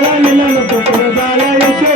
¡Vale, vale, vale,